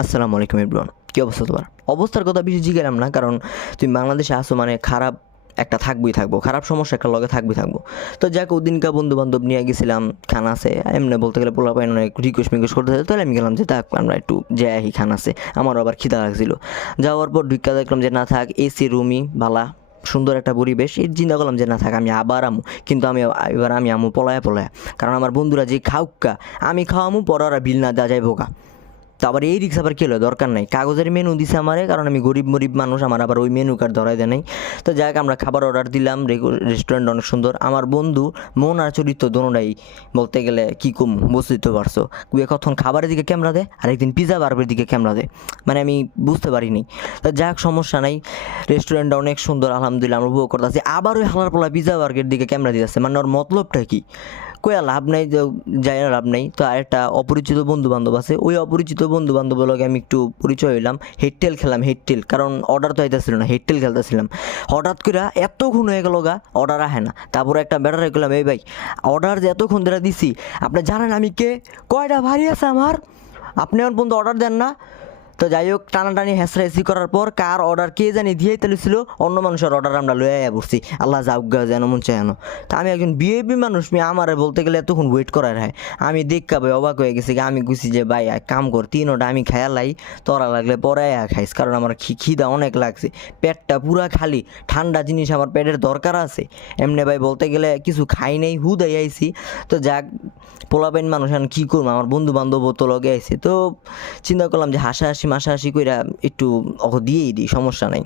আসসালামু আলাইকুম এভরিওয়ান, কী অবস্থা তোমার? অবস্থার কথা বেশি জিজ্ঞেলাম না, কারণ তুমি বাংলাদেশে আসো মানে খারাপ একটা থাকবো, খারাপ সমস্যা একটা লগে থাকবো। তো যাক, ওদিনকা বন্ধু বান্ধব নিয়ে গেছিলাম খানাসে, এমনি বলতে গেলে পোলা পাইন অনেক রিকোয়েস্ট করতে তাহলে আমি গেলাম যে থাক আমরা একটু যাই আহি খানাসে। আমারও আবার খিদা লাগছিল। যাওয়ার পর ঢুকা দেখলাম যে না থাক, এসি রুমই বালা, সুন্দর একটা পরিবেশ। এই চিন্তা করলাম যে না থাক, আমি আবার আমু, কিন্তু এবার আমি আমু পলায়া, কারণ আমার বন্ধুরা যে খাউকা, আমি খাওয়ামু পর ওরা বিল না দেওয়া যাইব গা। তো আবার এই রিক্স আবার কী হলো, দরকার নাই, কাগজের মেনু দিছে আমারে, কারণ আমি গরিব মানুষ, আমার আবার ওই মেনু কার্ড ধরাই দেয় নাই। তো যাক, আমরা খাবার অর্ডার দিলাম, রেস্টুরেন্ট অনেক সুন্দর। আমার বন্ধু মন আর চরিত্র দোনোটাই বলতে গেলে কী কম, বুঝতেই তো পারছো। কখন খাবারের দিকে ক্যামেরা দেয় আর একদিন পিজা বার্গের দিকে ক্যামেরা দেয়, মানে আমি বুঝতে পারিনি। তো যাক, সমস্যা নাই, রেস্টুরেন্টটা অনেক সুন্দর, আলহামদুলিল্লাহ আমরা উপভোগ করতেছি। আবার ওই হালার পোলা পিজা বার্গের দিকে ক্যামেরা দিতেছে, মানে ওর মতলবটা কি? কয়া লাভ নাই, যাই না লাভ নাই। তো আরেকটা অপরিচিত বন্ধু বান্ধব আছে, ওই অপরিচিত বন্ধু বান্ধবের লগে আমি একটু পরিচয় হইলাম। হেডটেল খেলাম, হেডটেল, কারণ অর্ডার তো আইতেছিল না, হেডটেল খেলতেছিলাম। হঠাৎ করে এতক্ষণ হয়ে গেল গা, অর্ডার আহে না। তারপরে একটা ব্যাটারে গেলাম, এই ভাই অর্ডার যে এতক্ষণ ধরে দিছি, আপনি জানেন আমি কে? কয়টা ভারী আছে আমার, আপনি এখন পর্যন্ত অর্ডার দেন না। তো যাই হোক, টানাটানি হেসি করার পর কার অর্ডার কে জানি দিয়ে তেলেছিল, অন্য মানুষের অর্ডার আমরা লয়ে আয়া পড়ছি। আল্লাহ যাউগা যেন মন চায় না। তা আমি একজন বিএপি মানুষ, আমার বলতে গেলে এতক্ষণ ওয়েট করার হয়। আমি দেখা ভাই অবাক হয়ে গেছি, আমি গুছি যে ভাই এক কাম কর, 3টা আমি খায়ালাই, তোরা লাগলে পরে খাইস, কারণ আমার খিদা অনেক লাগছে, পেটটা পুরা খালি, ঠান্ডা জিনিস আমার পেটের দরকার আছে। এমনি ভাই বলতে গেলে কিছু খাই নেই, হুদাই আইছি। তো যাক, পোলাপাইন মানুষ এখন কী করবো, আমার বন্ধু বান্ধব তো লগে আইছে। তো চিন্তা করলাম যে হাসাহাসি কইরা একটু দিয়েই দিই, সমস্যা নাই।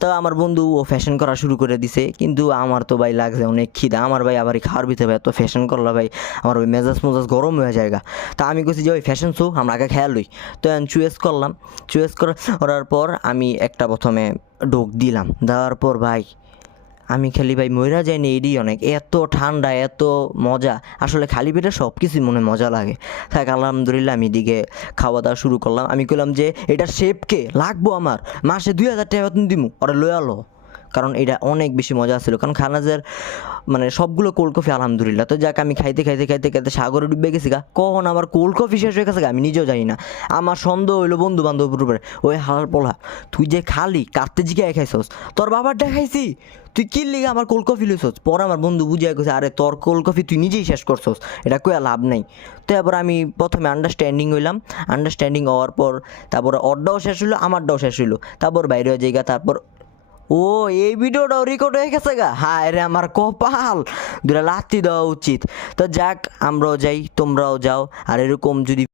তো আমার বন্ধু ও ফ্যাশন করা শুরু করে দিছে, কিন্তু আমার তো ভাই লাগছে অনেক খিদা। আমার ভাই আবার খাওয়ার ভিতরে ভাই এত ফ্যাশন করলা ভাই, আমার ওই মেজাজ গরম হয়ে যায়। তা আমি কইছি যে ওই ফ্যাশন শো আমরা আগে খেয়াল লই। তো চুয়েস করলাম, করার পর আমি একটা প্রথমে ঢোক দিলাম, দেওয়ার পর ভাই আমি খালি ভাই মইরা যাইনি, এডি অনেক, এত ঠান্ডা, এত মজা, আসলে খালি পেটে সব কিছুই মনে মজা লাগে। থাক আলহামদুলিল্লাহ, আমি এদিকে খাওয়া দাওয়া শুরু করলাম। আমি কইলাম যে এটা শেপকে লাগবো, আমার মাসে 2000 টাকা বেতন দিমু, ওরা লয়ে আলো, কারণ এটা অনেক বেশি মজা ছিল। কারণ খানাজের মানে সবগুলো কোল্ড কফি আলহামদুলিল্লাহ। তো যাক, আমি খাইতে সাগরে ডুবে গেছি গা, কখন আমার কোল্ড কফি শেষ হয়ে গেছে গা আমি নিজেও জানি না। আমার সন্দেহ হইলো বন্ধু বান্ধবের উপরে, ওই হালার পোলা তুই যে খালি কাঁদতে জিগায় খাইছস, তোর বাবার দেখাইছি, তুই কি লিগা আমার কোল্ড কফি লইছস? পরে আমার বন্ধু বুঝিয়ে গেছে, আরে তোর কোল্ড কফি তুই নিজেই শেষ করছস, এটা কইয়া লাভ নাই। তো এবার আমি প্রথমে আন্ডারস্ট্যান্ডিং হইলাম, আন্ডারস্ট্যান্ডিং হওয়ার পর তারপরে ওরটাও শেষ হইলো, আমারটাও শেষ হইলো, তারপর বাইরে হয়ে যাইগা। তারপর ও, এই ভিডিওটাও রেকর্ড হয়ে গেছে গা, হায় রে আমার কপাল, দুটা লাত্তি দেওয়া উচিত। তো যাক, আমরাও যাই, তোমরাও যাও, আর এরকম যদি